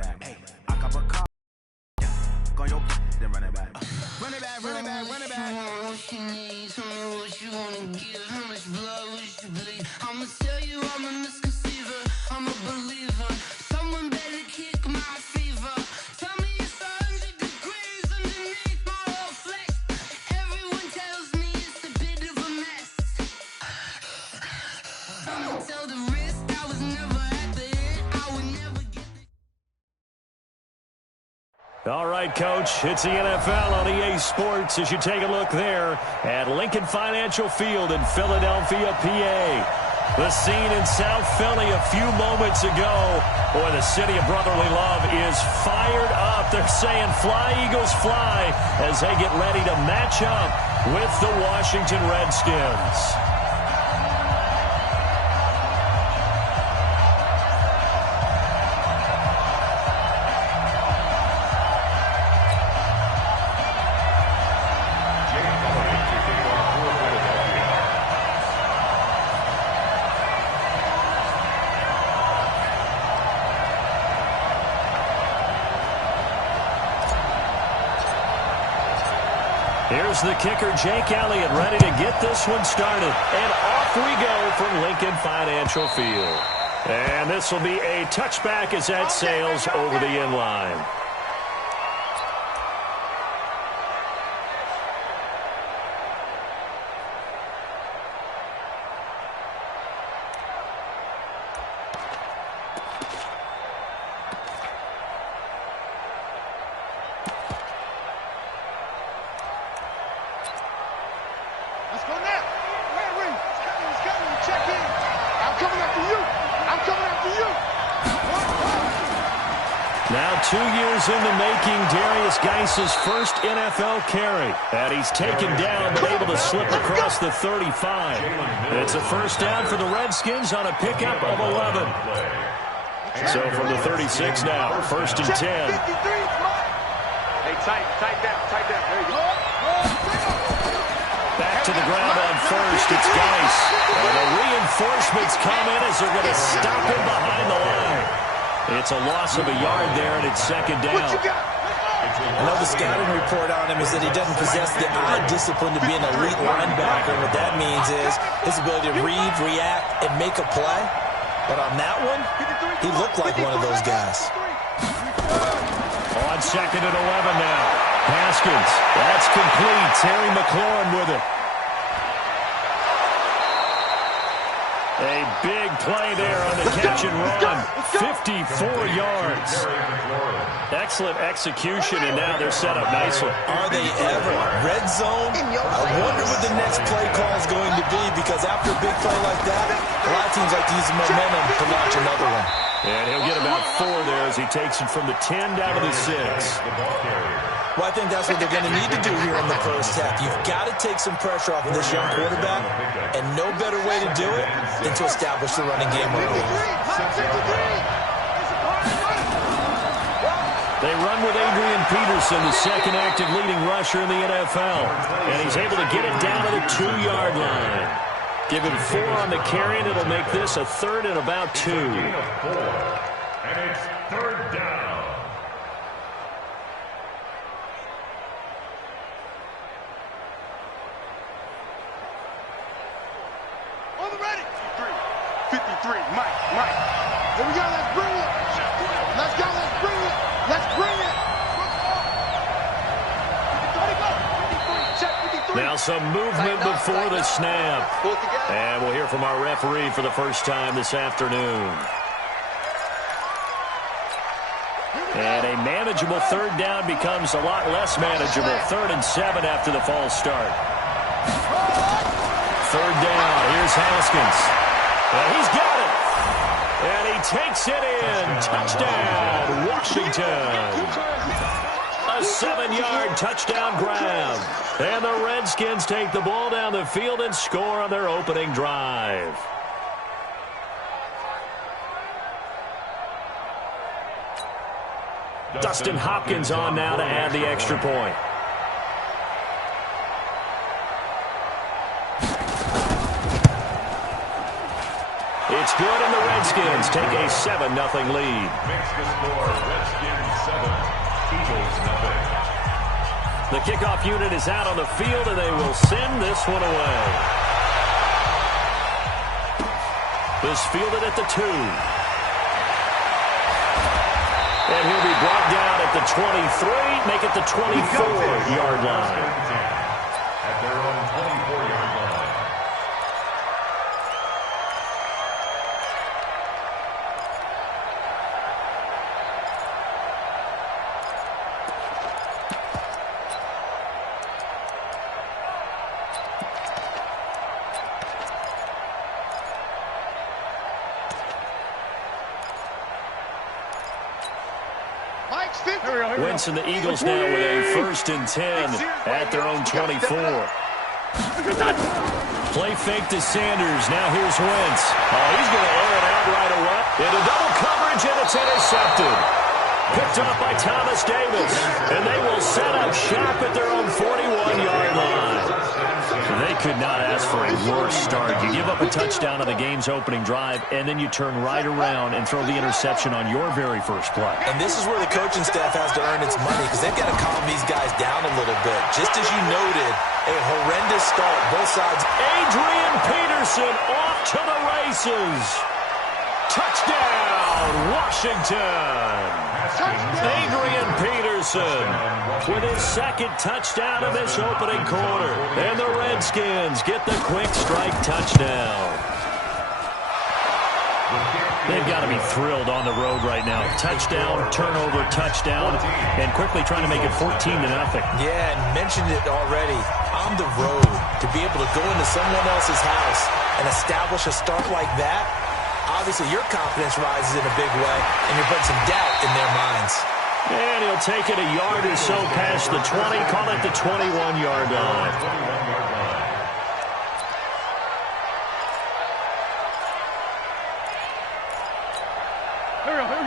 back. Hey, I cop a car. On your then run it back. Run it back, run it back, run it back. What you need, tell me what you wanna give. How much blood would you bleed? I'ma tell you I'm a misconceiver. I'm a believer. Someone better kick my fever. Tell me it's 100 degrees underneath my whole flesh. Everyone tells me it's a bit of a mess. I'ma tell the risk I was never at the end. I would never get the... All right, Coach, it's the NFL on EA Sports as you take a look there at Lincoln Financial Field in Philadelphia, PA. The scene in South Philly a few moments ago. Boy, the city of brotherly love is fired up. They're saying fly, Eagles, fly as they get ready to match up with the Washington Redskins. Here's the kicker, Jake Elliott, ready to get this one started. And off we go from Lincoln Financial Field. And this will be a touchback as that sails over the end line. Let's go now. Wait. It's coming. Check in. I'm coming after you. I'm coming after you. Now 2 years in the making, Darius Geis's first NFL carry. And he's taken down, but able to slip across the 35. It's a first down for the Redskins on a pickup of 11. So from the 36 now, first and 10. Hey, tight down. There you go. Back to the ground on first, it's Geis. And the reinforcements come in as they're going to stop him behind the line. It's a loss of a yard there, and it's second down. I know the scouting report on him is that he doesn't possess the eye discipline to be an elite linebacker. What that means is his ability to read, react, and make a play. But on that one, he looked like one of those guys. On second and 11 now. Haskins, that's complete. Terry McLaurin with it. A big play there on the catch and run. 54 yards. Excellent execution, and now they're set up nicely. Are they ever? Red zone? I wonder what the next play call is going to be, because after a big play like that, a lot of teams like to use the momentum to launch another one. And he'll get about 4 there as he takes it from the 10 down to the 6. Well, I think that's what they're going to need to do here in the first half. You've got to take some pressure off of this young quarterback, and no better way to do it than to establish the running game early. They run with Adrian Peterson, the second active leading rusher in the NFL. And he's able to get it down to the 2-yard line. Give him 4 on the carry, and it'll make this a third and about 2. And it's third down. On the ready. 53. Mike. Here we go. Let's bring it. Let's go. Let's bring it. Let's bring it. Now some movement before the snap. And we'll hear from our referee for the first time this afternoon. And a manageable third down becomes a lot less manageable. 3rd and 7 after the false start. Third down. Here's Haskins. And he's got it. And he takes it in. Touchdown, Washington. A 7-yard touchdown grab. And the Redskins take the ball down the field and score on their opening drive. Dustin Hopkins on now to add the extra point. It's good, and the Redskins take a 7-0 lead. Makes the score Redskins 7, Eagles 0. The kickoff unit is out on the field, and they will send this one away. This fielded at the 2. And he'll be brought down at the 23, make it the 24-yard line. At their own 24-yard line. Wentz and the Eagles now with a 1st and 10 at their own 24. Play fake to Sanders. Now here's Wentz. Oh, he's going to air it out right away. Into double coverage, and it's intercepted. Picked up by Thomas Davis. And they will set up shop at their own 41-yard line. They could not ask for a worse start. You give up a touchdown on the game's opening drive, and then you turn right around and throw the interception on your very first play. And this is where the coaching staff has to earn its money, because they've got to calm these guys down a little bit. Just as you noted, a horrendous start, both sides. Adrian Peterson off to the races. Touchdown, Washington. Adrian Peterson with his 2nd touchdown of this opening quarter. And the Redskins get the quick strike touchdown. They've got to be thrilled on the road right now. Touchdown, turnover, touchdown, and quickly trying to make it 14-0. Yeah, and mentioned it already. On the road, to be able to go into someone else's house and establish a start like that, obviously your confidence rises in a big way, and you're putting some doubt in their minds. And he'll take it a yard or so past the 20, call it the 21-yard line.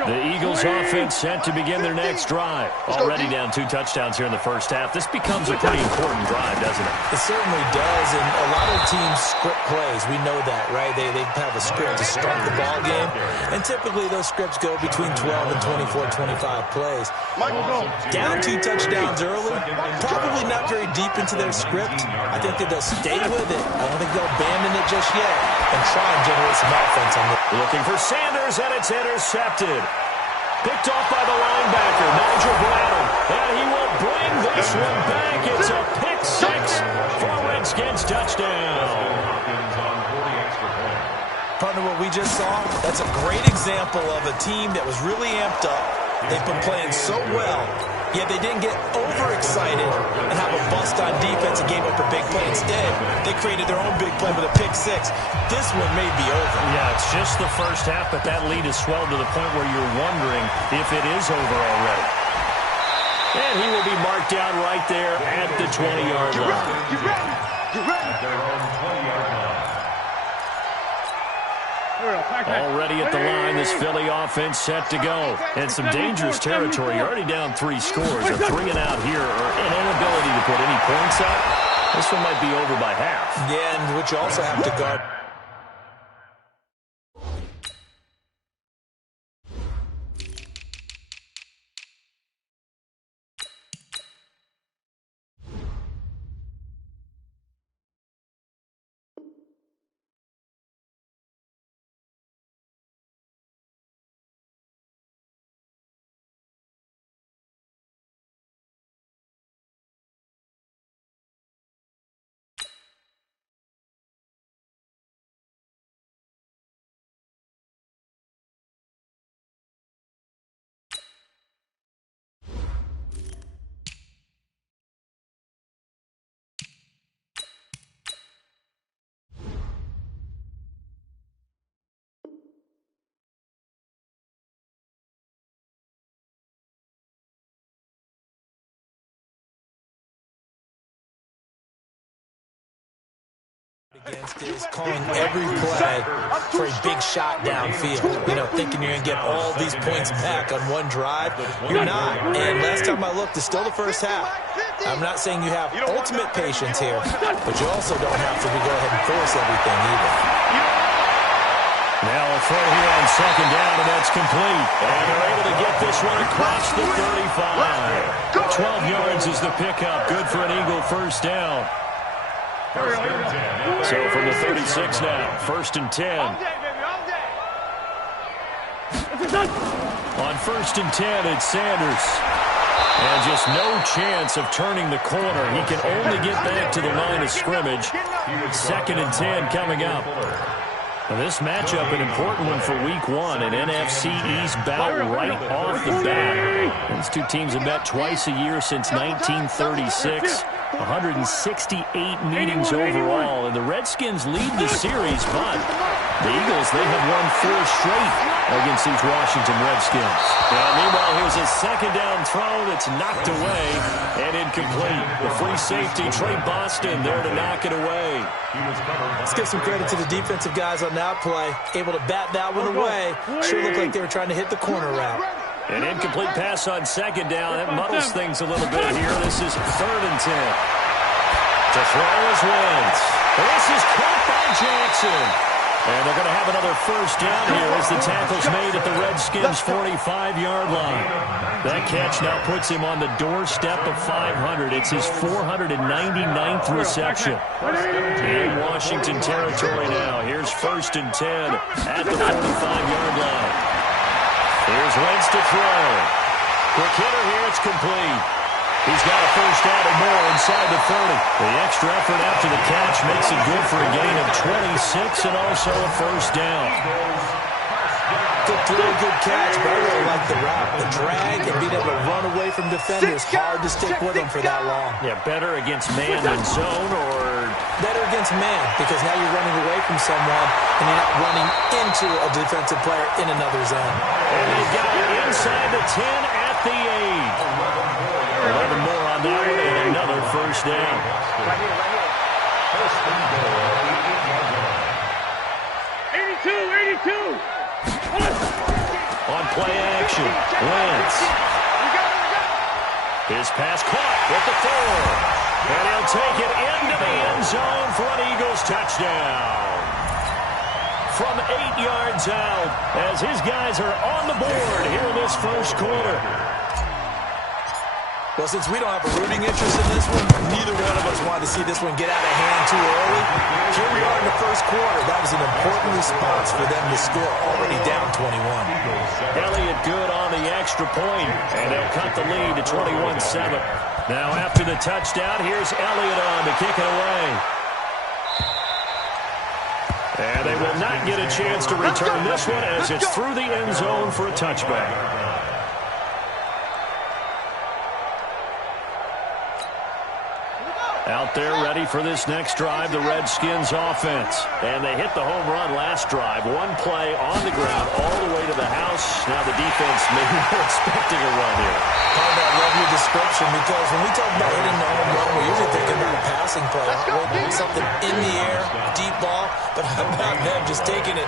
The Eagles offense set to begin their next drive. Already down 2 touchdowns here in the first half. This becomes a pretty important drive, doesn't it? It certainly does, and a lot of teams script plays. We know that, right? They have a script to start the ball game, and typically those scripts go between 12 and 24, 25 plays. Down 2 touchdowns early, probably not very deep into their script. I think that they'll stay with it. I don't think they'll abandon it just yet and try and generate some offense on it. Looking for Sanders, and it's intercepted. Picked off by the linebacker, Nigel Bradham. And he will bring this one back. It's a pick-6 for Redskins touchdown. Partner, what we just saw, that's a great example of a team that was really amped up. They've been playing so well, yet they didn't get overexcited and have a bust on defense and gave up a big play. Instead, they created their own big play with a pick-6. This one may be over. Yeah, it's just the first half, but that lead has swelled to the point where you're wondering if it is over already. And he will be marked down right there at the 20-yard line. Get ready. At their own 20-yard line. Already at the line, this Philly offense set to go. And some dangerous territory. You're already down 3 scores. A 3 and out here, or an inability to put any points up. This one might be over by half. Yeah, and what you also have to guard. Against is calling every play for a big shot downfield. You know, thinking you're going to get all these points back on one drive. You're not. And last time I looked, it's still the first half. I'm not saying you have ultimate patience here, but you also don't have to go ahead and force everything either. Now a throw here on second down, and that's complete. And they're able to get this one across the 35. 12 yards is the pickup. Good for an Eagle first down. So from the 36 now, 1st and 10. On 1st and 10, it's Sanders. And just no chance of turning the corner. He can only get back to the line of scrimmage. 2nd and 10 coming up. Now this matchup, an important one for Week 1, an NFC East bout right off the bat. These two teams have met twice a year since 1936. 168 meetings overall, and the Redskins lead the series, but the Eagles, they have won 4 straight against these Washington Redskins. And meanwhile, here's a second down throw that's knocked away and incomplete. The free safety, Trey Boston, there to knock it away. Let's give some credit to the defensive guys on that play. Able to bat that one away. Sure looked like they were trying to hit the corner route. An incomplete pass on second down. That muddles things a little bit here. This is 3rd and 10. To throw is Wentz. This is caught by Jackson. And they're going to have another first down here as the tackle's made at the Redskins' 45-yard line. That catch now puts him on the doorstep of 500. It's his 499th reception. In Washington territory now. Here's 1st and 10 at the 45-yard line. Here's Wentz to throw. Quick hitter here, it's complete. He's got a first down and more inside the 30. The extra effort after the catch makes it good for a gain of 26 and also a first down. Good throw, good catch, but I really like the route. The drag and being able to run away from defenders. Hard to stick with them for that long. Yeah, better against man than zone, or better against man, because now you're running away from someone and you're not running into a defensive player in another zone. And they've got it inside the 10 at the 8. 11 more on that one and another first down. Right here. 82. On play action, Wentz. His pass caught with the 4. And he'll take it into the end zone for an Eagles touchdown. From 8 yards out as his guys are on the board here in this first quarter. Well, since we don't have a rooting interest in this one, neither one of us wanted to see this one get out of hand too early. Here we are in the first quarter. That was an important response for them to score, already down 21. Elliott good on the extra point, and they'll cut the lead to 21-7. Now after the touchdown, here's Elliott on to kick it away. And they will not get a chance to return this one as it's through the end zone for a touchback. Out there ready for this next drive, the Redskins offense. And they hit the home run last drive. One play on the ground all the way to the house. Now the defense maybe not expecting a run here. I love your description, because when we talk about hitting the home run, we're usually thinking about a passing play. Something in the air, deep ball. But how about them just taking it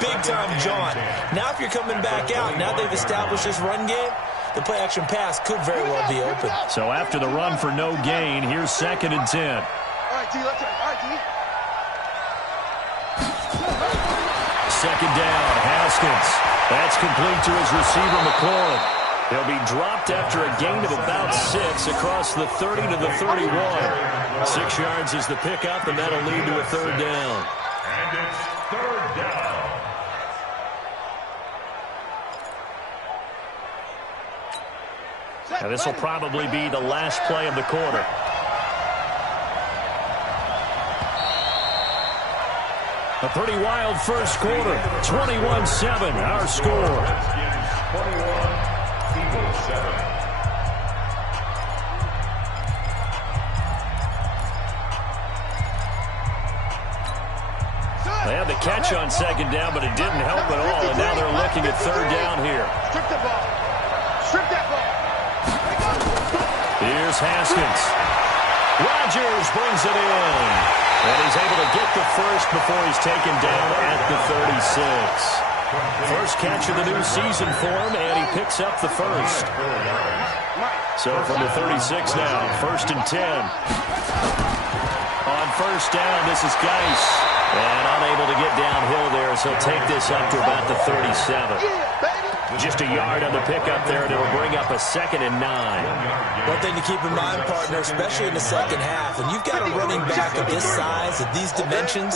big-time jaunt? Now if you're coming back out, now they've established this run game, the play-action pass could very well be open. So after the run for no gain, here's 2nd and 10. All right, D, let's go. All right, D. 2nd down, Haskins. That's complete to his receiver, McLaurin. He'll be dropped after a gain of about 6 across the 30 to the 31. 6 yards is the pickup, and that'll lead to a 3rd down. And it's 3rd down. Now this will probably be the last play of the quarter. A pretty wild first quarter. 21-7, our score. 21, Eagles 7. They had the catch on 2nd down, but it didn't help at all, and now they're looking at 3rd down here. Strip the ball. Strip that ball. Here's Haskins. Rodgers brings it in. And he's able to get the first before he's taken down at the 36. First catch of the new season for him, and he picks up the first. So from the 36 now, 1st and 10. On 1st down, this is Geis. And unable to get downhill there, so he'll take this up to about the 37. Just a yard on the pickup there, and it'll bring up a 2nd and 9. One thing to keep in mind, partner, especially in the second half, when you've got a running back of this size, of these dimensions,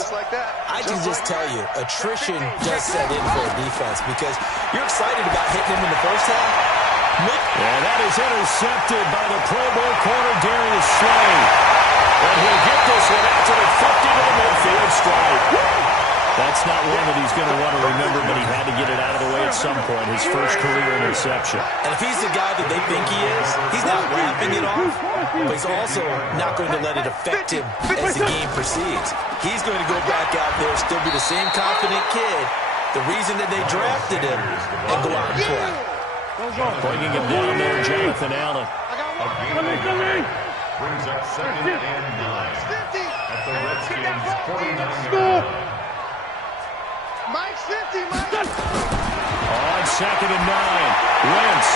I can just tell you, attrition does set in for a defense because you're excited about hitting him in the first half. And that is intercepted by the Pro Bowl corner, Darius Slay. And he'll get this one out to the 50 to the midfield stripe. That's not one that he's going to want to remember, but he had to get it out of the way at some point, his first career interception. And if he's the guy that they think he is, he's not lapping it off, but he's also not going to let it affect him as the game proceeds. He's going to go back out there, still be the same confident kid, the reason that they drafted him, and go out and play. Bringing him down there, Jonathan Allen. Brings up 2nd and 9 at the Redskins' 49-yard line. Mike's 50, Mike. On 2nd and 9, Wentz.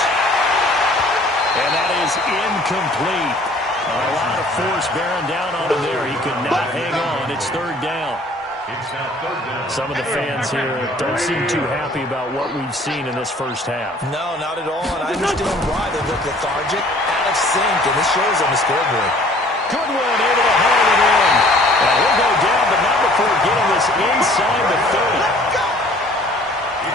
And that is incomplete. A lot of force bearing down on him there. He could not hang on. It's 3rd down. Some of the fans here don't seem too happy about what we've seen in this first half. No, not at all, and I understand why. They look lethargic, out of sync, and this shows on the scoreboard. Goodwin able to haul it in. And he'll go down, but not before getting this inside the 30.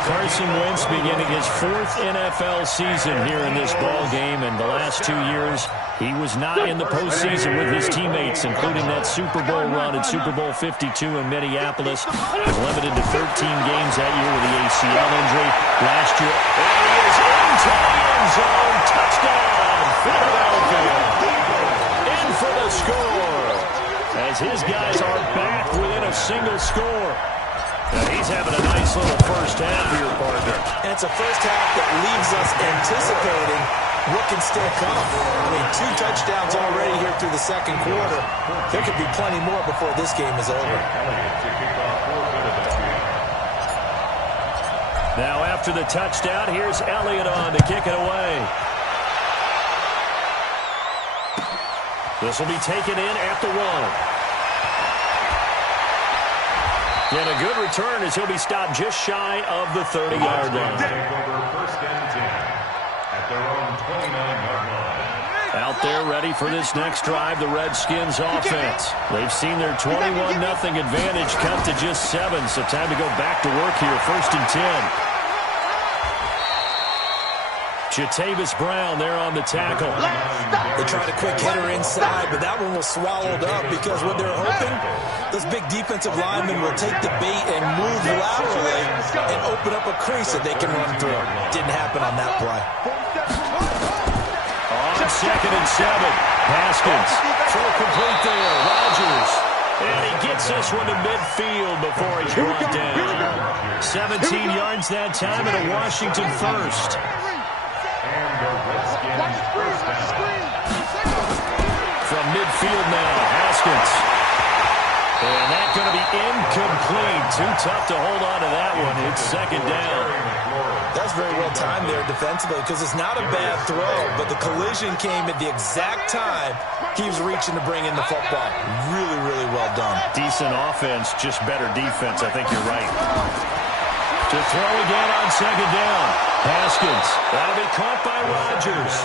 Carson Wentz beginning his 4th NFL season here in this ball game, and the last 2 years he was not in the postseason with his teammates, including that Super Bowl run at Super Bowl 52 in Minneapolis. Limited to 13 games that year with the ACL injury. Last year, and he is into the end zone. Touchdown, Philadelphia. In for the score, as his guys are back within a single score. Now he's having a nice little first half here, partner. And it's a first half that leaves us anticipating what can still come. I mean, 2 touchdowns already here through the second quarter. There could be plenty more before this game is over. Now after the touchdown, here's Elliott on to kick it away. This will be taken in at the 1. And a good return as he'll be stopped just shy of the 30-yard line. Take over 1st and 10 at their own 29-yard line. Out there ready for this next drive, the Redskins offense. They've seen their 21-0 advantage cut to just 7, so time to go back to work here. 1st and 10. Jatavis Brown there on the tackle. They tried a quick hitter inside, but that one was swallowed up because what they're hoping, those big defensive linemen will take the bait and move laterally and open up a crease that they can run through. Didn't happen on that play. On 2nd and 7, Haskins. Throw complete there, Rodgers. And he gets this one to midfield before he's brought down. 17 yards that time and a Washington first. From midfield now, Haskins. And that's going to be incomplete. Too tough to hold on to that one. It's 2nd down. That's very well timed there defensively because it's not a bad throw, but the collision came at the exact time he was reaching to bring in the football. Really, really well done. Decent offense, just better defense. I think you're right. To throw again on 2nd down. Haskins. That'll be caught by Rodgers.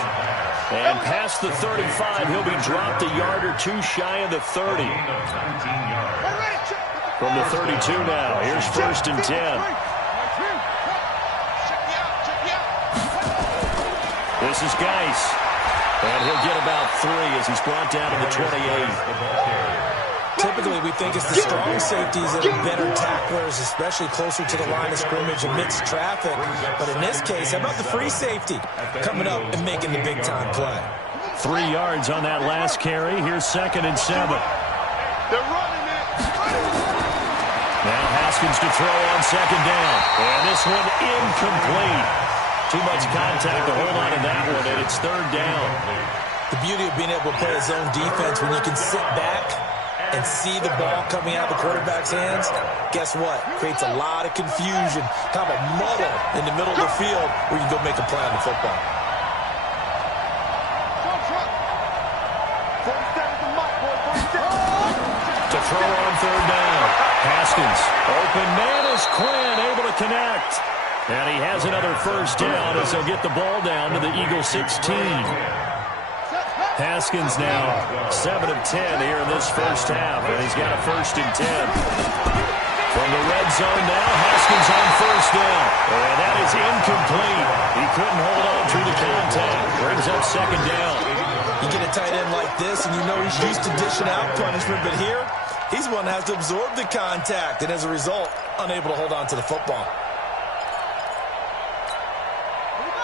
And past the 35, he'll be dropped a yard or 2 shy of the 30. From the 32 now, here's 1st and 10. This is Geis. And he'll get about 3 as he's brought down to the 28. Typically, we think it's the strong safeties that are better tacklers, especially closer to the line of scrimmage amidst traffic. But in this case, how about the free safety coming up and making the big-time play? 3 yards on that last carry. Here's 2nd and 7. They're running it. Now Haskins to throw on 2nd down. And this one incomplete. Too much contact to hold on to that one, and it's 3rd down. The beauty of being able to play a zone defense when you can sit back and see the ball coming out of the quarterback's hands, guess what? Creates a lot of confusion, kind of a muddle in the middle of the field where you can go make a play on the football. To throw on 3rd down. Haskins, open man is Quinn, able to connect. And he has another first down as he'll get the ball down to the Eagles 16. Haskins now 7 of 10 here in this first half, and he's got a 1st and 10. From the red zone now, Haskins on first down. And that is incomplete. He couldn't hold on through the contact. Brings up 2nd down. You get a tight end like this, and you know he's used to dishing out punishment, but here, he's one that has to absorb the contact, and as a result, unable to hold on to the football.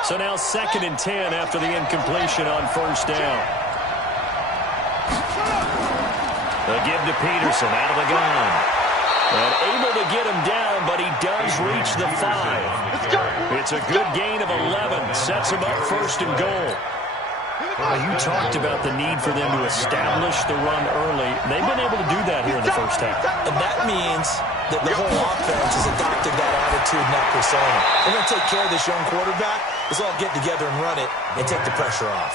So now 2nd and 10 after the incompletion on first down. The give to Peterson out of the gun. And able to get him down, but he does reach the 5. It's a good gain of 11. Sets him up 1st and goal. You talked about the need for them to establish the run early. They've been able to do that here in the first half. And that means that the whole offense has adopted that attitude and that persona. We're going to take care of this young quarterback. Let's all get together and run it and take the pressure off.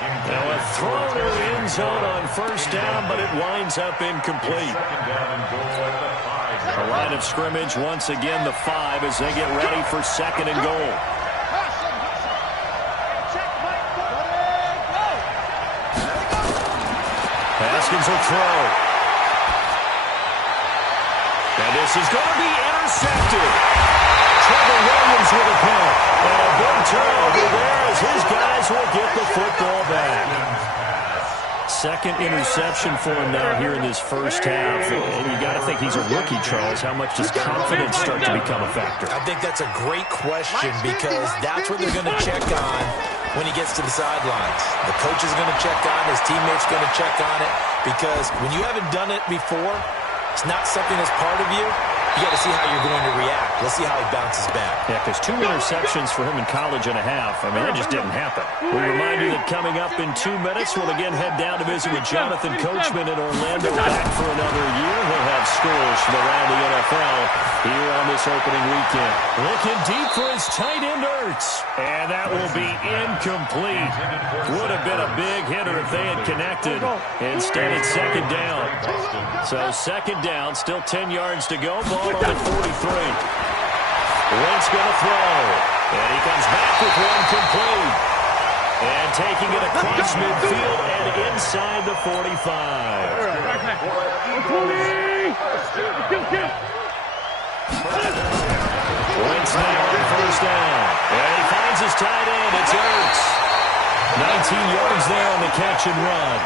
Now a throw to the end zone on first down, but it winds up incomplete. The line of scrimmage, once again, the 5 as they get ready for 2nd and goal. Haskins will throw. And this is going to be intercepted. Trevor Williams with a punt. And a big turnover there as his guys will get the football back. 2nd interception for him now here in this first half. And you got to think he's a rookie, Charles. How much does confidence start to become a factor? I think that's a great question because that's what they're going to check on when he gets to the sidelines. The coach is going to check on it. His teammates are going to check on it because when you haven't done it before, it's not something that's part of you. You got to see how you're going to react. Let's see how he bounces back. Yeah, because 2 interceptions for him in college and a half. I mean, that just didn't happen. We remind you that coming up in 2 minutes, we'll again head down to visit with Jonathan Coachman in Orlando. Back for another year. He'll have scores from around the NFL here on this opening weekend. Looking deep for his tight end, Ertz. And that will be incomplete. Would have been a big hitter if they had connected. Instead, it's 2nd down. So 2nd down, still 10 yards to go. Ball on the 43. Wentz going to throw. And he comes back with one complete. And taking it across midfield and inside the 45. Wentz now on first down. And he finds his tight end. It's Ertz. 19 yards there on the catch and run.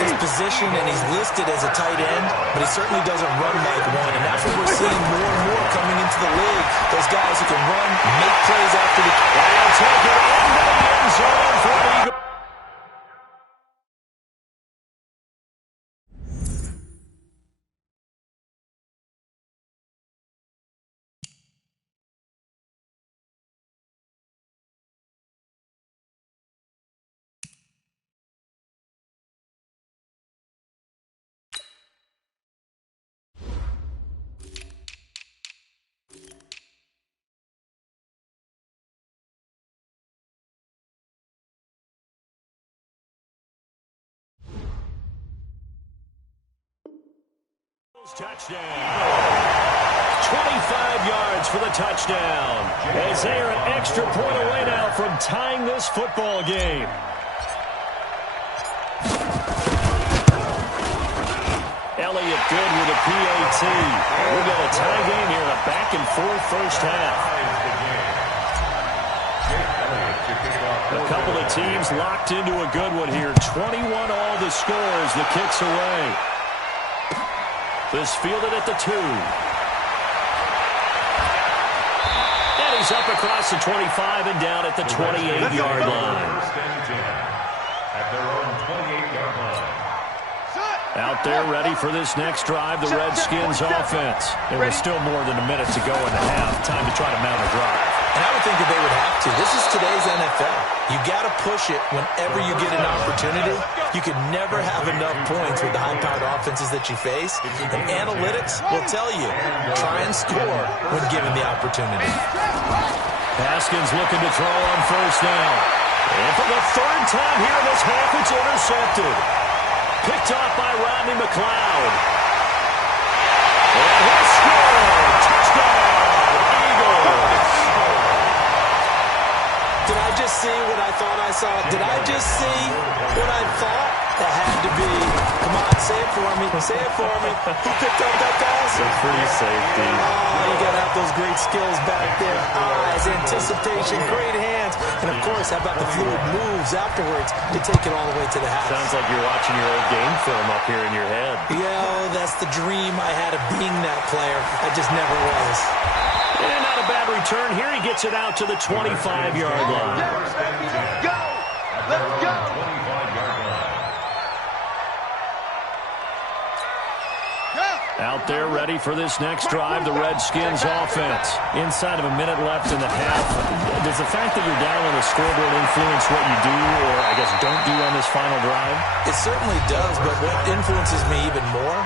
His position, and he's listed as a tight end, but he certainly doesn't run like one, and that's what we're seeing more and more coming into the league. Those guys who can run, make plays after the... They'll take it into the end zone for the Eagles. Touchdown. 25 yards for the touchdown. As they are an extra point away now from tying this football game. Elliott good with a PAT. We've got a tie game here in a back-and-forth first half. A couple of teams locked into a good one here. 21 all the score as the kick's away. This fielded at the 2. And he's up across the 25 and down at the 28-yard line. At their own 28-yard line. Out there ready for this next drive, the Redskins offense. There was still more than a minute to go in the half. Time to try to mount a drive. And I would think that they would have to. This is today's NFL. You got to push it whenever you get an opportunity. You can never have enough points with the high-powered offenses that you face. And analytics will tell you, try and score when given the opportunity. Haskins looking to throw on first down. And for the 3rd time here in this half, it's intercepted. Picked off by Rodney McLeod. And he'll score! Touchdown, Eagles! Did I just see what I thought I saw? Did I just see what I thought? That had to be. Come on, say it for me. Say it for me. Who picked up that pass? So free safety. Oh, you got to have those great skills back there. Eyes, anticipation, great hands. And, of course, how about the fluid moves afterwards to take it all the way to the house? Sounds like you're watching your old game film up here in your head. Yeah, that's the dream I had of being that player. I just never was. And not a bad return. Here he gets it out to the 25-yard line. Go! Let's go! Out there ready for this next drive, the Redskins offense. Inside of a minute left in the half. Does the fact that you're down on the scoreboard influence what you do, or I guess don't do on this final drive? It certainly does, but what influences me even more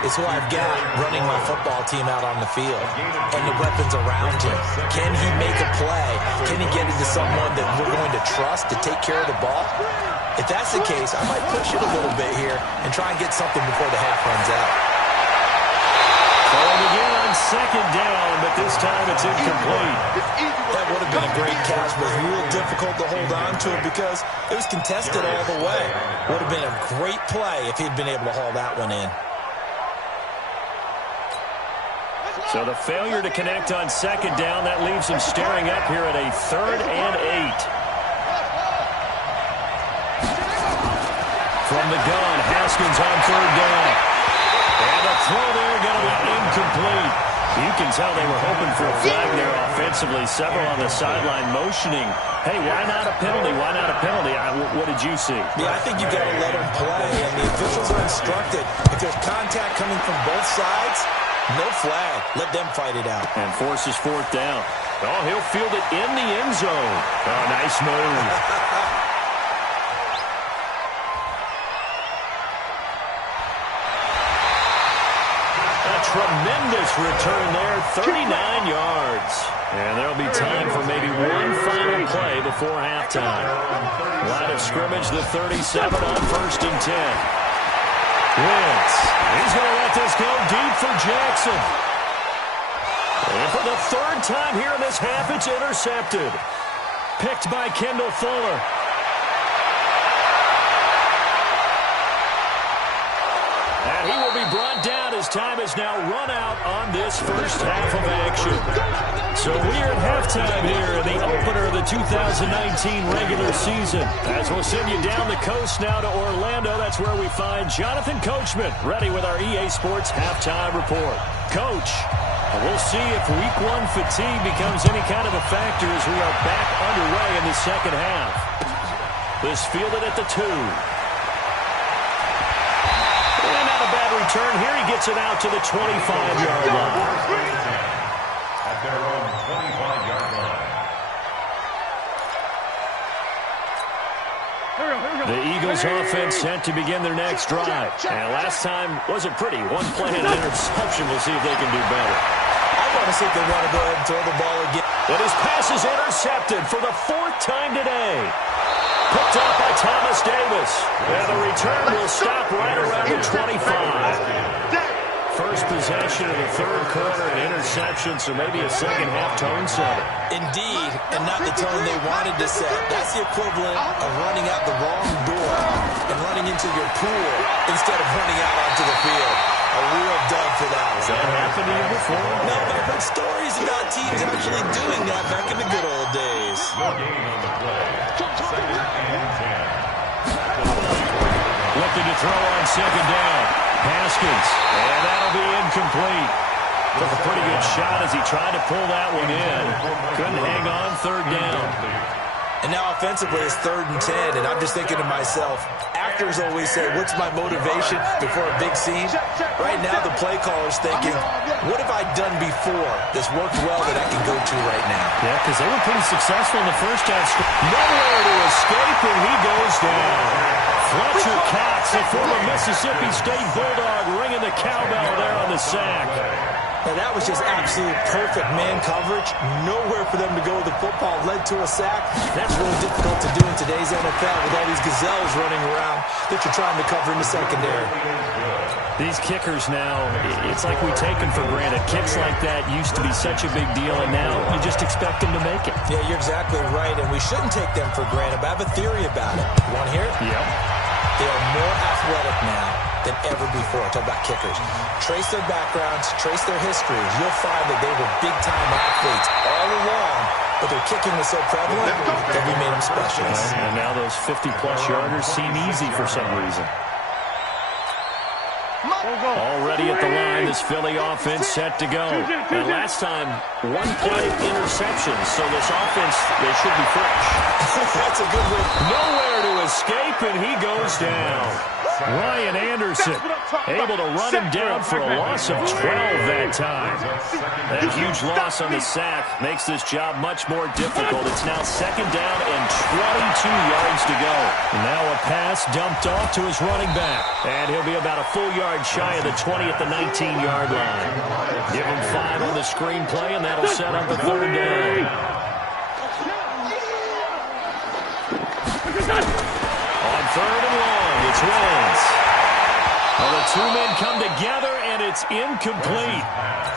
is who I've got running my football team out on the field and the weapons around him. Can he make a play? Can he get into someone that we're going to trust to take care of the ball? If that's the case, I might push it a little bit here and try and get something before the half runs out. Throwing again on second down, but this time it's incomplete. That would have been a great catch, but real difficult to hold on to it because it was contested all the way. Would have been a great play if he'd been able to haul that one in. So the failure to connect on second down, that leaves him staring up here at a 3rd and 8. From the gun, Haskins on 3rd down. And the throw there going to be incomplete. You can tell they were hoping for a flag there offensively. Several on the sideline motioning. Hey, why not a penalty? Why not a penalty? What did you see? Yeah, I think you got to let them play, and the officials are instructed. If there's contact coming from both sides, no flag. Let them fight it out. And forces 4th down. Oh, he'll field it in the end zone. Oh, nice move. Tremendous return there, 39 yards. And there'll be time for maybe one final play before halftime. Line of scrimmage, the 37 on 1st and 10. Wentz, he's going to let this go deep for Jackson. And for the 3rd time here in this half, it's intercepted. Picked by Kendall Fuller. And he will be brought down as time is now run out on this first half of action. So we are at halftime here in the opener of the 2019 regular season. As we'll send you down the coast now to Orlando, that's where we find Jonathan Coachman ready with our EA Sports halftime report. Coach, we'll see if week 1 fatigue becomes any kind of a factor as we are back underway in the second half. This fielded at the 2. Return here, he gets it out to the 25-yard line. At their own 25-yard line. The Eagles offense set to begin their next drive. And last time wasn't pretty. One play and an interception. We'll see if they can do better. I want to see if they want to go ahead and throw the ball again. And his pass is intercepted for the 4th time today. Picked off by Thomas Davis. And the return will stop right around the 25. First possession of the 3rd quarter, an interception, so maybe a second-half tone setter. Indeed, and not the tone they wanted to set. That's the equivalent of running out the wrong door and running into your pool instead of running out onto the field. A real dud for that one. Has that happened to you before? No, but I've heard stories about teams actually doing that back in the good old days. No gain on the play. 2nd and 10. Looking to throw on second down. Haskins, and that'll be incomplete. Took a pretty good shot as he tried to pull that one in. Couldn't hang on 3rd down. And now offensively it's 3rd and 10, and I'm just thinking to myself, actors always say, what's my motivation before a big scene? Right now the play caller's thinking, what have I done before that's worked well that I can go to right now? Yeah, because they were pretty successful in the first half. Nowhere to escape, and he goes down. Fletcher Cox, the former Mississippi State Bulldog, ringing the cowbell there on the sack. Now, that was just absolute perfect man coverage. Nowhere for them to go with the football. Led to a sack. That's really difficult to do in today's NFL with all these gazelles running around that you're trying to cover in the secondary. These kickers now, it's like we take them for granted. Kicks like that used to be such a big deal, and now you just expect them to make it. Yeah, you're exactly right, and we shouldn't take them for granted, but I have a theory about it. You want to hear it? Yep. They are more athletic now than ever before. I talk about kickers. Trace their backgrounds, trace their histories. You'll find that they were big-time athletes all along, but their kicking was so prevalent that we made them specialists. And now those 50-plus yarders seem easy for some reason. Already at the line, this Philly offense set to go. And last time, one play interception, so this offense, they should be fresh. That's a good one. Nowhere to escape, and he goes down. Ryan Anderson able to run him down for a loss of 12 that time. That huge loss on the sack makes this job much more difficult. It's now second down and 22 yards to go. Now a pass dumped off to his running back. And he'll be about a full yard shy of the 20 at the 19-yard line. Give him 5 on the screenplay, and that'll set up a third down. On third and long, it's Wentz. Well, the two men come together, and it's incomplete.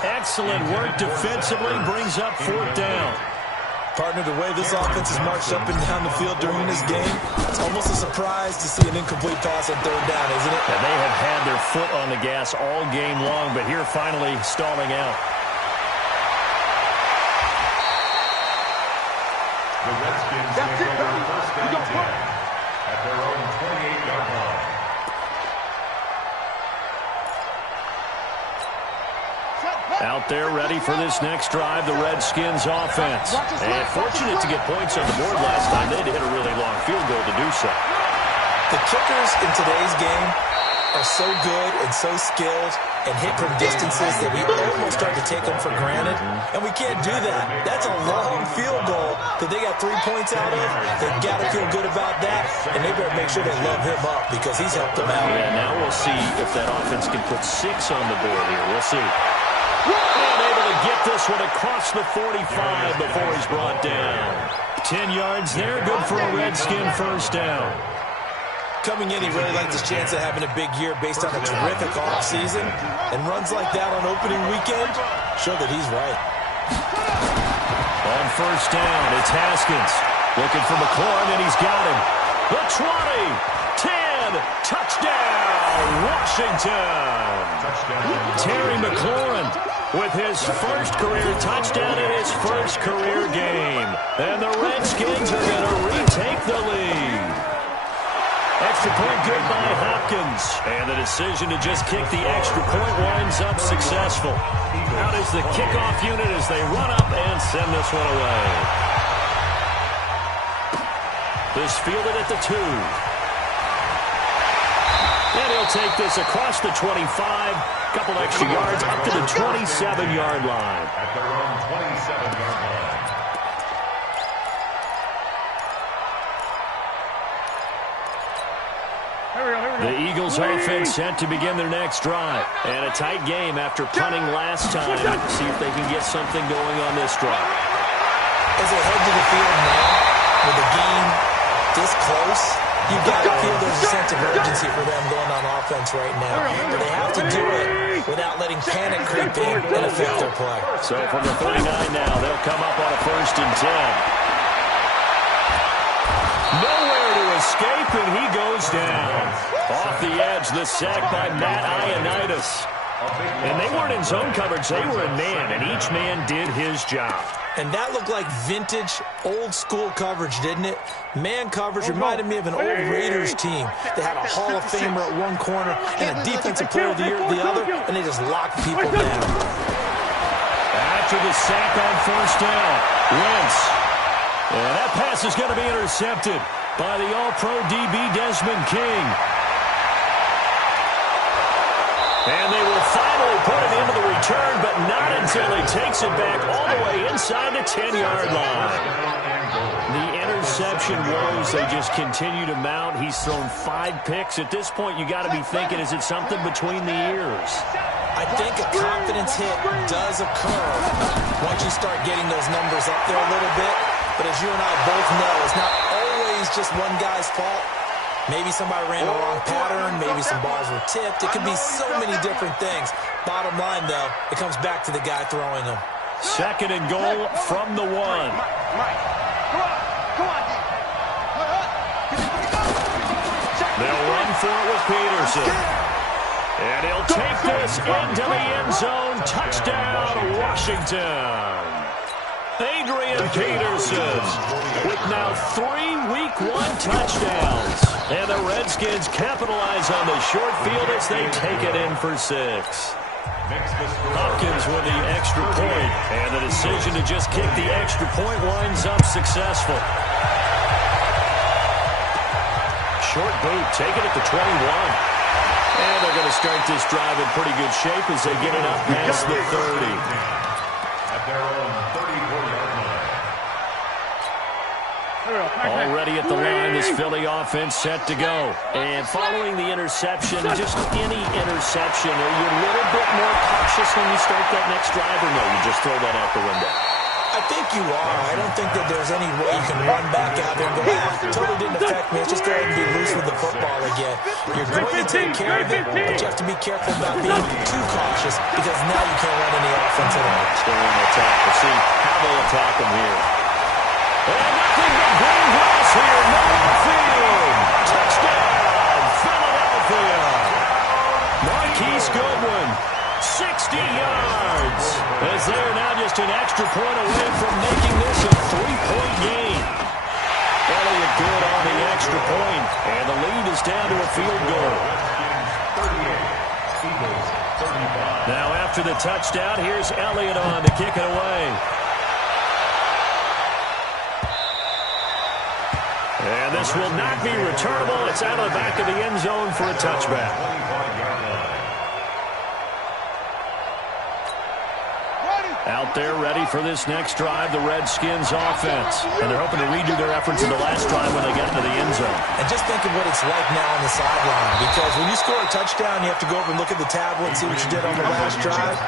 Excellent work defensively, brings up fourth down. Partner, the way this offense has marched up and down the field during this game, it's almost a surprise to see an incomplete pass on third down, isn't it? And they have had their foot on the gas all game long, but here finally stalling out. The Redskins take over first and 10 at their own 28-yard line. Out there ready for this next drive, the Redskins offense. And fortunate to get points on the board last time. They had to hit a really long field goal to do so. The kickers in today's game are so good and so skilled and hit from distances that we almost start to take them for granted. And we can't do that. That's a long field goal that they got 3 points out of. They've got to feel good about that. And they better make sure they love him up because he's helped them out. Yeah, now we'll see if that offense can put 6 on the board here. We'll see. And able to get this one across the 45 before he's brought down. 10 yards there, good for a Redskin first down. Coming in, he really liked his chance of having a big year based on a terrific offseason. And runs like that on opening weekend show that he's right. On first down, it's Haskins. Looking for McLaurin, and he's got him. The 20, 10, touchdown, Washington. Terry McLaurin with his first career touchdown in his first career game. And the Redskins are going to retake the lead. Extra point good by Hopkins. And the decision to just kick the extra point winds up successful. Out is the kickoff unit as they run up and send this one away. This fielded at the 2. And he'll take this across the 25. Couple extra yards up to the 27-yard line. At their own 27-yard line. The Eagles offense set to begin their next drive. And a tight game after punting last time. See if they can get something going on this drive. As they head to the field now, with the game this close, you've got to feel there's a sense of urgency for them going on offense right now. But they have to do it without letting panic creep in and affect their play. So from the 39 now, they'll come up on a first and 10. Nowhere to escape, and he goes down. Off the edge, the sack by Matt Ioannidis. And they weren't in zone coverage, they were in man, and each man did his job. And that looked like vintage, old-school coverage, didn't it? Man coverage reminded me of an old Raiders team. They had a Hall of Famer at one corner and a Defensive Player of the Year at the other, and they just locked people down. After the sack on first down, Wentz. And that pass is going to be intercepted by the All-Pro DB Desmond King. And they will finally put it into the return, but not until he takes it back all the way inside the 10-yard line. The interception interception woes, they just continue to mount. He's thrown 5 picks. At this point, you got to be thinking, is it something between the ears? I think a confidence hit does occur once you start getting those numbers up there a little bit. But as you and I both know, it's not always just one guy's fault. Maybe somebody ran the wrong pattern. Maybe some balls were tipped. It could be so many different things. Bottom line, though, it comes back to the guy throwing them. 2nd and goal from the 1. Mike. Come on, D. They'll run for it with Peterson. And he'll take this into the end zone. Touchdown, Washington. Adrian Peterson with now 3 Week 1 touchdowns. And the Redskins capitalize on the short field as they take it in for 6. Hopkins with the extra point, and the decision to just kick the extra point winds up successful. Short boot, taking it to 21. And they're going to start this drive in pretty good shape as they get it up past the 30. At their own 34-yard line. Already at the line, this Philly offense set to go. And following the interception, just any interception, are you a little bit more cautious when you start that next drive, or no, you just throw that out the window? I think you are. I don't think that there's any way you can run back out there and go, totally didn't affect me. Let's just go ahead and be loose with the football again. You're going to take care of it, but you have to be careful about being too cautious because now you can't run any offense at all. Stay on attack. We'll see how they attack them here. And nothing but green grass here. No outfield. Touchdown, Philadelphia. Marquise Goodwin, 60 yards. As they are now just an extra point away from making this a 3-point game. Elliott good on the extra point, and the lead is down to a field goal. 38, Eagles 35. Now after the touchdown, here's Elliott on to kick it away. And this will not be returnable. It's out of the back of the end zone for a touchback. 25-yard line. Out there ready for this next drive, the Redskins offense. And they're hoping to redo their efforts in the last drive when they got into the end zone. And just think of what it's like now on the sideline. Because when you score a touchdown, you have to go over and look at the tablet and see what you did on the last drive.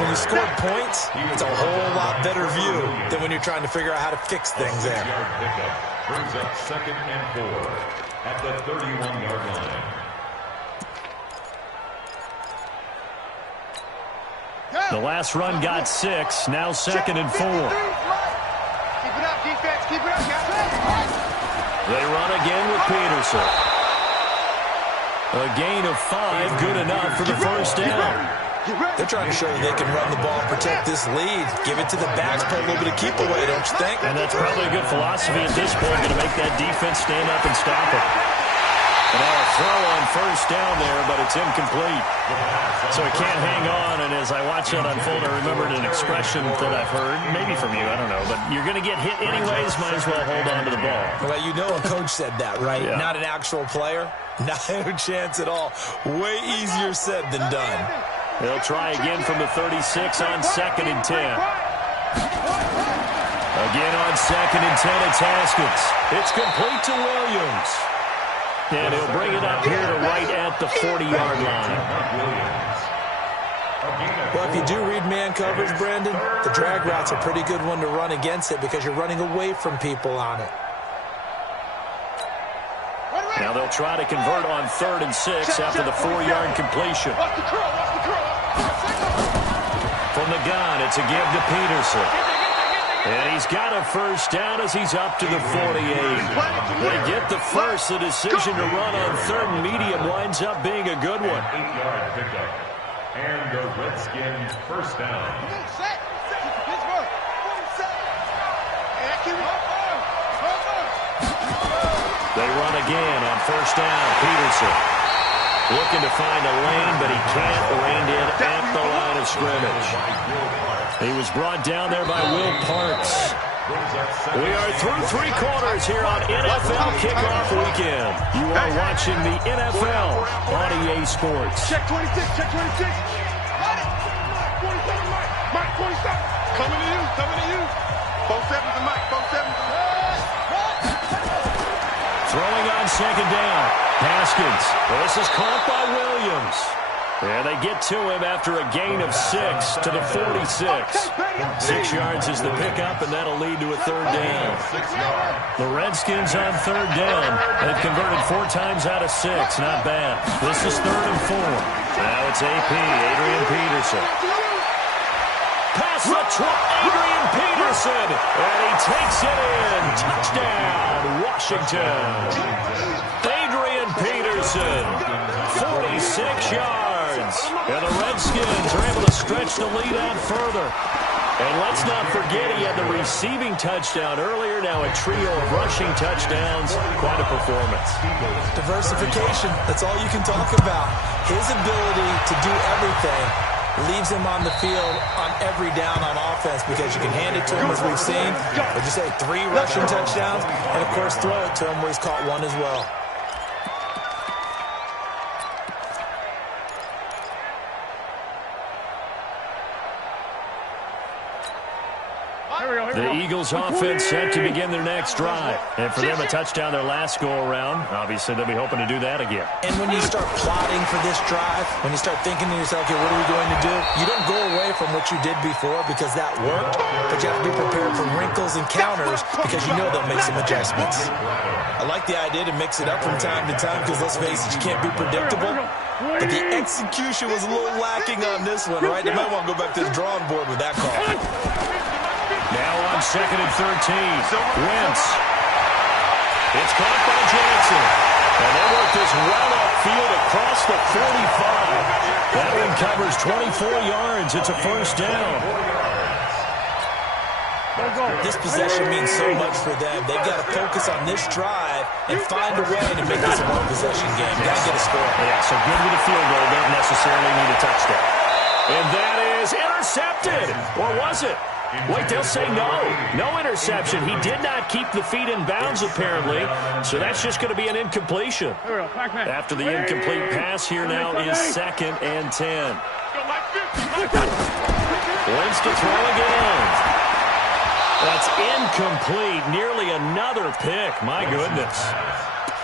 When you scored points, it's a whole lot better view than when you're trying to figure out how to fix things there. Pickup brings up 2nd and 4 at the 31-yard line. The last run got 6, now 2nd and 4. Keep it up, defense. Keep it up, guys. They run again with Peterson. A gain of 5, good enough for the first down. They're trying to show that they can run the ball and protect this lead. Give it to the backs, play a little bit of keep away, don't you think? And that's probably a good philosophy at this point, going to make that defense stand up and stop it. And now a throw on first down there, but it's incomplete. So he can't hang on, and as I watch that unfold, I remembered an expression that I've heard, maybe from you, I don't know, but you're going to get hit anyways, might as well hold on to the ball. Well, you know a coach said that, right? Yeah. Not an actual player. No chance at all. Way easier said than done. They'll try again from the 36 on 2nd and 10. Again on 2nd and 10, it's Haskins. It's complete to Williams. And he'll bring it up here to right at the 40-yard line. Well, if you do read man coverage, Brandon, the drag route's a pretty good one to run against it because you're running away from people on it. Now they'll try to convert on 3rd and 6 after the 4-yard completion. From the gun, it's a give to Peterson. And he's got a first down as he's up to the 48. They get the first. The decision to run on 3rd and medium winds up being a good one. 8-yard pickup. And the Redskins first down. They run again on first down. Peterson looking to find a lane, but he can't. Reined in at the line of scrimmage. He was brought down there by Will Parks. We are through 3 quarters here on NFL Kickoff Weekend. You are watching the NFL on EA Sports. Check 26, check 26. Got it. 27, Mike. Mike, 27. Coming to you, coming to you. 4-7 to Mike, 4-7 to Mike. second down. Haskins. This is caught by Williams. And they get to him after a gain of 6 to the 46. 6 yards is the pickup, and that'll lead to a third down. The Redskins on third down. They've converted 4 times out of 6. Not bad. This is 3rd and 4. Now it's AP, Adrian Peterson. Pass the Adrian Peterson. And he takes it in. Touchdown, Washington. Adrian Peterson, 46 yards. And the Redskins are able to stretch the lead out further. And let's not forget he had the receiving touchdown earlier. Now a trio of rushing touchdowns. Quite a performance. Diversification, that's all you can talk about. His ability to do everything leaves him on the field on every down on offense because you can hand it to him as we've seen. Or just say 3 rushing touchdowns and, of course, throw it to him where he's caught 1 as well. The Eagles offense set to begin their next drive. And for them, a touchdown their last go-around. Obviously, they'll be hoping to do that again. And when you start plotting for this drive, when you start thinking to yourself, okay, what are we going to do? You don't go away from what you did before because that worked, but you have to be prepared for wrinkles and counters because you know they'll make some adjustments. I like the idea to mix it up from time to time because, let's face it, you can't be predictable. But the execution was a little lacking on this one, right? They might want to go back to the drawing board with that call. Now on 2nd and 13. Wentz. It's caught by Jackson. And they work this well upfield across the 45. That one covers 24 yards. It's a first down. This possession means so much for them. They've got to focus on this drive and find a way to make this a one-possession game. Got to get a score. Yeah, so good with a field goal. Don't necessarily need a touchdown. And that is intercepted. Or was it? Wait, they'll say no. No interception. He did not keep the feet in bounds, apparently. So that's just going to be an incompletion. After the incomplete pass, here now is 2nd and 10. Wentz to throw again. That's incomplete. Nearly another pick. My goodness.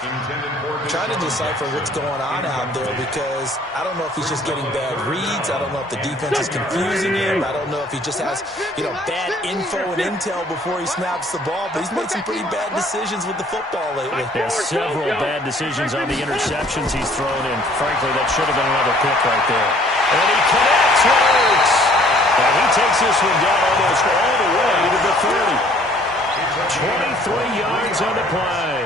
I'm trying to decipher what's going on out there because I don't know if he's just getting bad reads. I don't know if the defense is confusing him. I don't know if he just has, bad info and intel before he snaps the ball. But he's made some pretty bad decisions with the football lately. Yeah, several bad decisions on the interceptions he's thrown in. Frankly, that should have been another pick right there. And he connects. Works. And he takes this one down almost all the way to the 30. 23 yards on the play.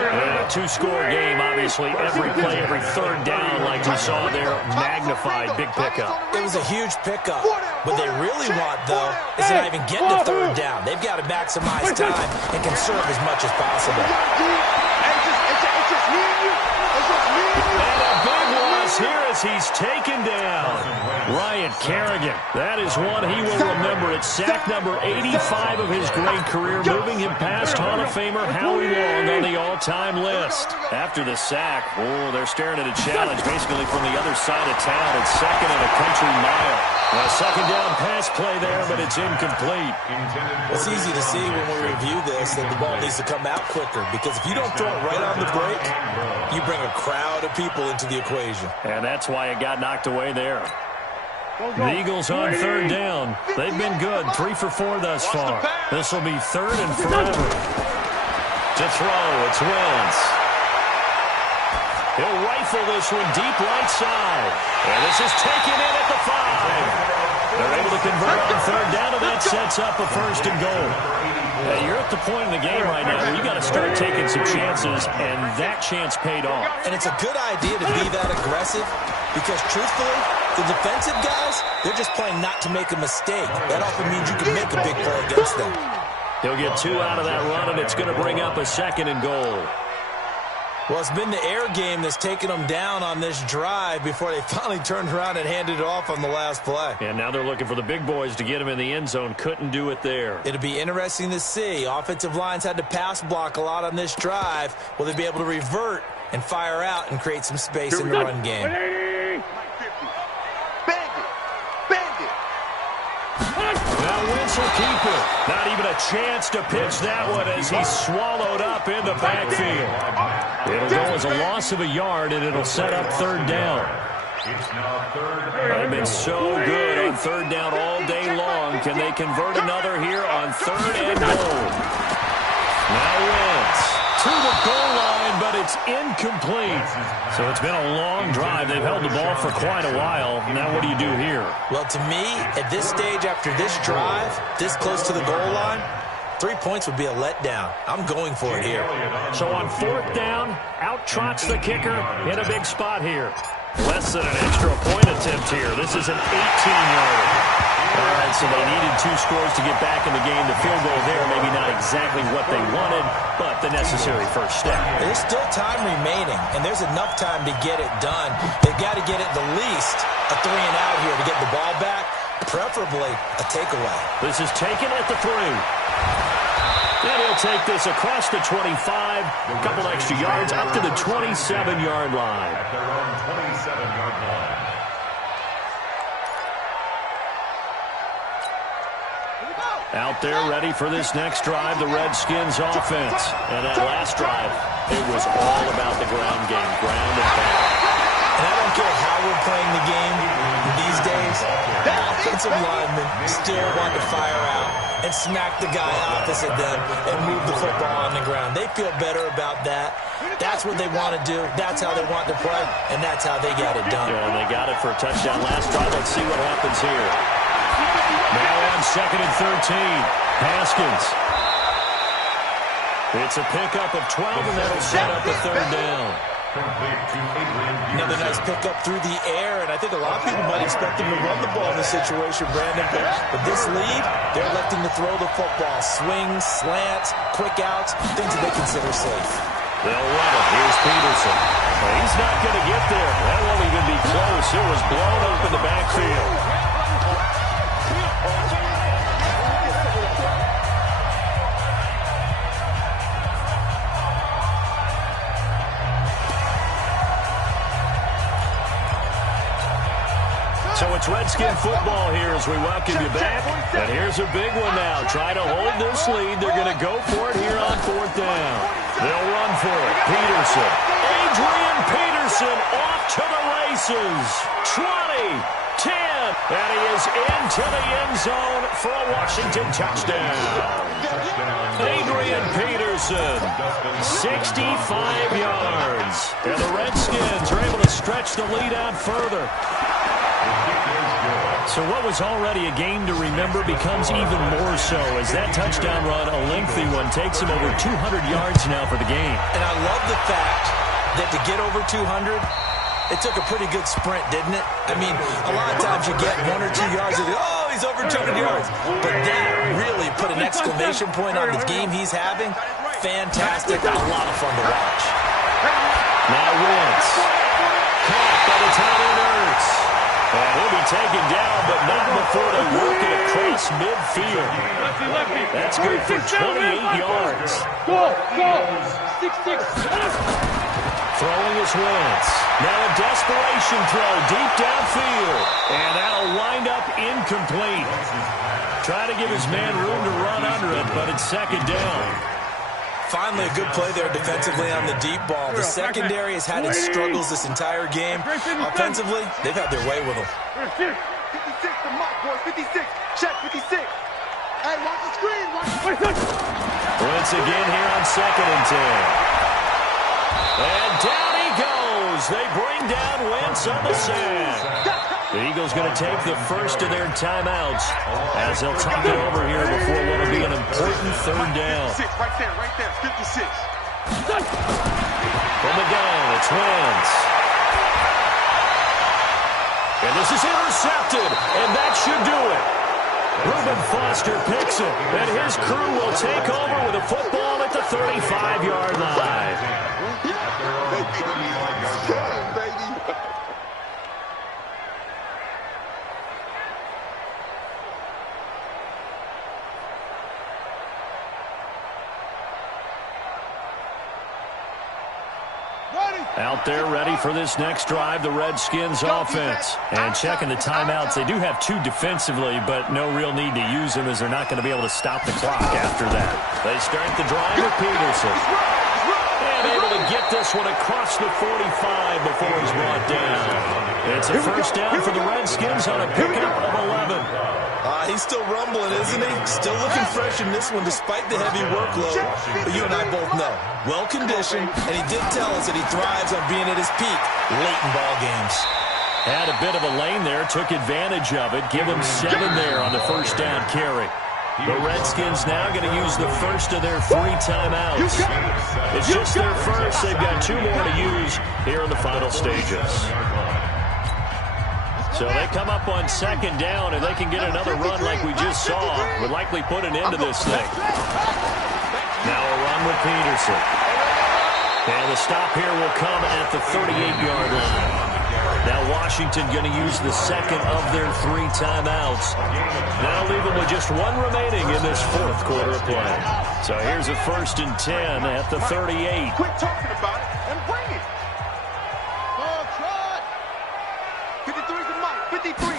And a 2-score game, obviously. Every play, every third down, like we saw there, magnified, big pickup. It was a huge pickup. What they really want, though, is to not even get to third down. They've got to maximize time and conserve as much as possible. And a big loss here as he's taken down. Ryan Kerrigan. That is one he will remember. It's sack number 85 of his great career, moving him past Hall of Famer Howie Long on the all-time list. After the sack, they're staring at a challenge basically from the other side of town. It's 2nd and a country mile. A 2nd down pass play there, but it's incomplete. It's easy to see when we review this that the ball needs to come out quicker because if you don't throw it right on the break, you bring a crowd of people into the equation. And that's why it got knocked away there. The Eagles on third down. They've been good, 3 for 4 thus far. This will be 3rd and forever. To throw, it's Wentz. He'll rifle this one deep right side. And this is taken in at the 5. They're able to convert on third down, and that sets up a 1st and goal. You're at the point in the game right now where you got to start taking some chances, and that chance paid off. And it's a good idea to be that aggressive because, truthfully, the defensive guys, they're just playing not to make a mistake. That often means you can make a big play against them. He'll get 2 out of that run, and it's going to bring up a 2nd and goal. Well, it's been the air game that's taken them down on this drive before they finally turned around and handed it off on the last play. And now they're looking for the big boys to get him in the end zone. Couldn't do it there. It'll be interesting to see. Offensive lines had to pass block a lot on this drive. Will they be able to revert and fire out and create some space in the run game? Now the Wentz will keep it. Not even a chance to pitch that one as he's swallowed up in the backfield. It'll go as a loss of a yard, and it'll set up third down. They've been so good on third down all day long. Can they convert another here on third and goal? Now Wentz to the goal line, but it's incomplete. So it's been a long drive. They've held the ball for quite a while. Now what do you do here? Well, to me, at this stage after this drive, this close to the goal line, 3 points would be a letdown. I'm going for it here. So on fourth down, out trots the kicker in a big spot here. Less than an extra point attempt here. This is an 18-yarder. All right, so they needed 2 scores to get back in the game. The field goal there, maybe not exactly what they wanted, but the necessary first step. There's still time remaining, and there's enough time to get it done. They've got to get at the least a 3 and out here to get the ball back, preferably a takeaway. This is taken at the 3. And he'll take this across the 25, a couple extra yards up to the 27-yard line. At their own 27-yard line. Out there ready for this next drive, the Redskins offense. And that last drive, it was all about the ground game, ground and pound. And I don't care how we're playing the game these days, the offensive linemen still want to fire out and smack the guy opposite them and move the football on the ground. They feel better about that. That's what they want to do. That's how they want to play, and that's how they got it done. Yeah, and they got it for a touchdown last drive. Let's see what happens here. Now on 2nd and 13, Haskins. It's a pickup of 12, and that'll set up the third down. Another nice pickup through the air, and I think a lot of people might expect him to run the ball in this situation, Brandon. But this lead, they're electing to throw the football. Swings, slants, quick outs, things that they consider safe. They'll run it. Here's Peterson. Well, he's not going to get there. That won't even be close. It was blown up in the backfield. So it's Redskin football here as we welcome you back. And here's a big one now. Try to hold this lead. They're going to go for it here on fourth down. They'll run for it. Peterson. Adrian Peterson off to the races. 20, 10. And he is into the end zone for a Washington touchdown. Adrian Peterson, 65 yards. And the Redskins are able to stretch the lead out further. So what was already a game to remember becomes even more so as that touchdown run, a lengthy one, takes him over 200 yards now for the game. And I love the fact that to get over 200, it took a pretty good sprint, didn't it? I mean, a lot of times you get 1 or 2 yards and you go, oh, he's over 200 yards. But that really put an exclamation point on the game he's having. Fantastic. A lot of fun to watch. Now Wentz. Caught by the tight end Ertz. And he'll be taken down, but not before they work it across midfield. That's good for 28 yards. Throwing is Wentz. Now a desperation throw deep downfield. And that'll wind up incomplete. Try to give his man room to run under it, but it's second down. Finally, a good play there defensively on the deep ball. The secondary has had its struggles this entire game. Offensively, they've had their way with them. 56 to Mike, boy. 56. Check 56. Hey, watch the screen. Once again here on 2nd and 10. And down he goes. They bring down Wentz on the sack. The Eagles going to take the first of their timeouts as they'll talk it over here before what will be an important third down. 56, right there, 56. From the gun, it's Wentz. And this is intercepted, and that should do it. Reuben Foster picks it, and his crew will take over with a football at the 35-yard line. Ready? Out there ready for this next drive, the Redskins offense. And checking the timeouts, they do have 2 defensively, but no real need to use them as they're not going to be able to stop the clock after that. They start the drive with Peterson. And able to get this one across the 45 before he's brought down. It's a first down for the Redskins on a pickup of 11. He's still rumbling, isn't he? Still looking fresh in this one despite the heavy workload. But you and I both know, well-conditioned, and he did tell us that he thrives on being at his peak late in ball games. Had a bit of a lane there, took advantage of it. Give him 7 there on the first down carry. The Redskins now going to use the first of their 3 timeouts. It's just their first. They've got 2 more to use here in the final stages. So they come up on second down, and they can get another run like we just saw. Would likely put an end to this thing. Now a run with Peterson. And the stop here will come at the 38-yard line. Now Washington going to use the second of their 3 timeouts. That'll leave them with just 1 remaining in this 4th quarter of play. So here's a 1st and 10 at the 38. Quit talking about it and bring it. Oh, try. 53's the mic. 53.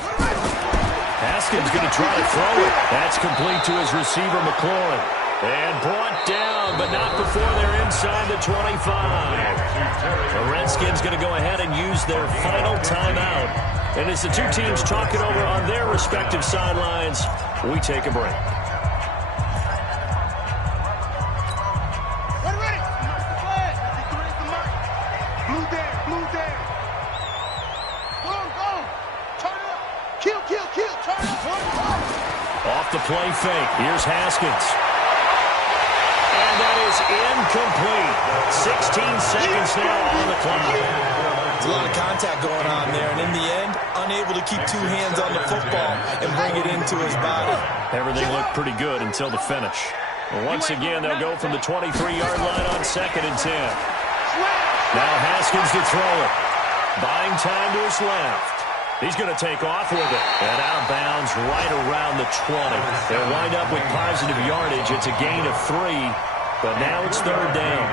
Haskins going to try to throw it. That's complete to his receiver, McLaurin. And brought down, but not before they're inside the 25. The Redskins going to go ahead and use their final timeout. And as the 2 teams talk it over on their respective sidelines, we take a break. Ready. 53's the mic. Blue down. Go. Turn it up. Kill. Turn it up. Off the play fake. Here's Haskins. And that is incomplete. 16 seconds now on the clock. There's a lot of contact going on there, and in the end, unable to keep 2 hands on the football and bring it into his body. Everything looked pretty good until the finish. Well, once again, they'll go from the 23-yard line on 2nd and 10. Now Haskins to throw it. Buying time to his left. He's going to take off with it. And out of bounds right around the 20. They'll wind up with positive yardage. It's a gain of 3, but now it's 3rd down.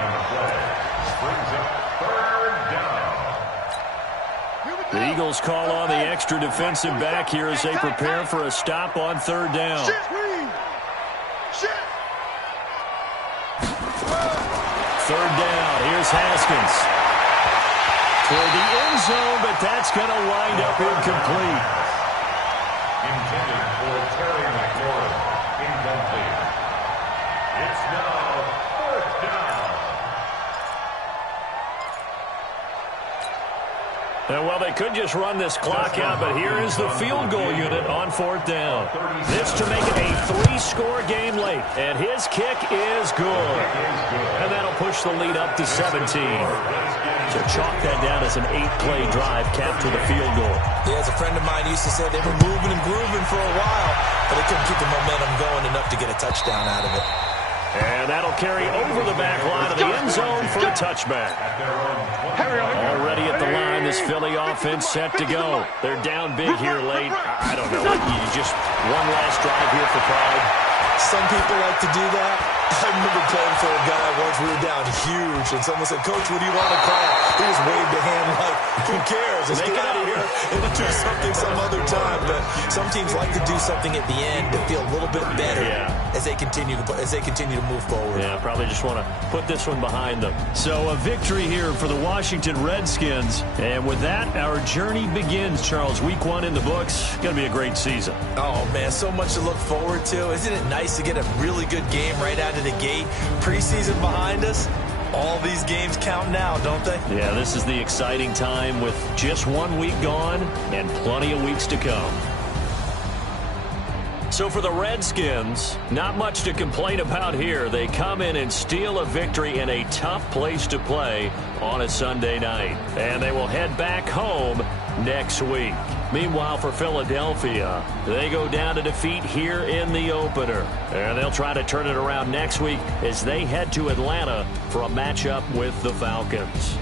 The Eagles call on the extra defensive back here as they prepare for a stop on 3rd down. 3rd down. Here's Haskins. Toward the end zone, but that's going to wind up incomplete. Intended for Terry McLaurin. Incomplete. It's now 4th down. Well, they could just run this clock out, but here is the field goal unit on 4th down. This to make it a 3-score game late, and his kick is good. And that'll push the lead up to 17. So chalk that down as an 8-play drive capped with a field goal. Yeah, as a friend of mine used to say, they were moving and grooving for a while, but they couldn't keep the momentum going enough to get a touchdown out of it. And that'll carry over the back line of the end zone for a touchback. Already at the line, this Philly offense set to go. They're down big here late. I don't know. You just one last drive here for pride. Some people like to do that. I remember playing for a guy once. We were down huge, and someone said, "Coach, what do you want to call?" He just waved a hand like, "Who cares? Let's get out of here and do something some other time." But some teams like to do something at the end to feel a little bit better as they continue to move forward. Yeah, probably just want to put this one behind them. So a victory here for the Washington Redskins, and with that, our journey begins. Charles, week 1 in the books. Going to be a great season. Oh man, so much to look forward to. Isn't it nice to get a really good game right out of the gate? Preseason behind us. All these games count now, don't they? Yeah, this is the exciting time with just 1 week gone and plenty of weeks to come. So for the Redskins, not much to complain about here. They come in and steal a victory in a tough place to play on a Sunday night. And they will head back home next week. Meanwhile, for Philadelphia, they go down to defeat here in the opener. And they'll try to turn it around next week as they head to Atlanta for a matchup with the Falcons.